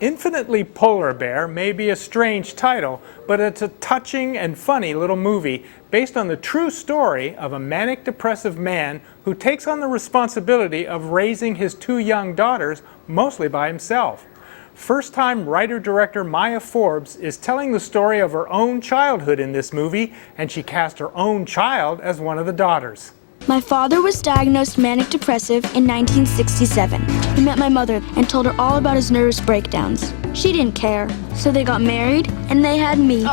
Infinitely Polar Bear may be a strange title, but it's a touching and funny little movie based on the true story of a manic depressive man who takes on the responsibility of raising his two young daughters mostly by himself. First-time writer-director Maya Forbes is telling the story of her own childhood in this movie, and she cast her own child as one of the daughters. My father was diagnosed manic depressive in 1967. He met my mother and told her all about his nervous breakdowns. She didn't care, so they got married and they had me.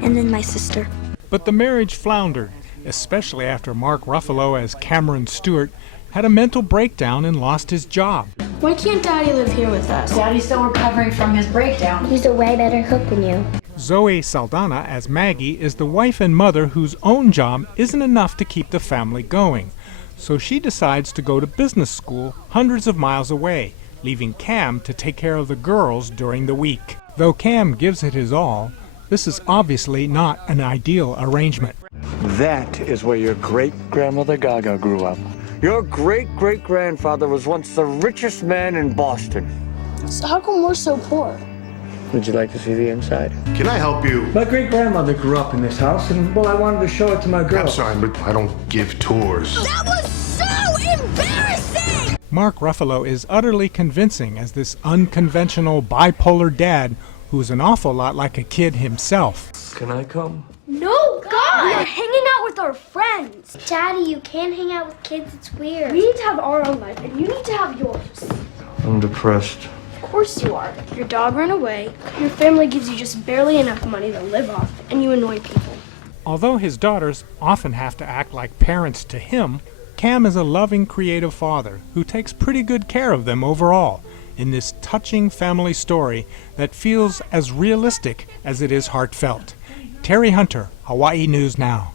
And then my sister. But the marriage floundered, especially after Mark Ruffalo as Cameron Stewart had a mental breakdown and lost his job. Why can't Daddy live here with us? Daddy's still recovering from his breakdown. He's a way better cook than you. Zoe Saldana as Maggie is the wife and mother whose own job isn't enough to keep the family going. So she decides to go to business school hundreds of miles away, leaving Cam to take care of the girls during the week. Though Cam gives it his all, this is obviously not an ideal arrangement. That is where your great-grandmother Gaga grew up. Your great-great-grandfather was once the richest man in Boston. So how come we're so poor? Would you like to see the inside? Can I help you? My great-grandmother grew up in this house, and, well, I wanted to show it to my girls. I'm sorry, but I don't give tours. That was so embarrassing! Mark Ruffalo is utterly convincing as this unconventional bipolar dad who's an awful lot like a kid himself. Can I come? No, God! We are hanging out with our friends. Daddy, you can't hang out with kids. It's weird. We need to have our own life, and you need to have yours. I'm depressed. Of course you are. Your dog ran away, your family gives you just barely enough money to live off, and you annoy people. Although his daughters often have to act like parents to him, Cam is a loving, creative father who takes pretty good care of them overall in this touching family story that feels as realistic as it is heartfelt. Terry Hunter, Hawaii News Now.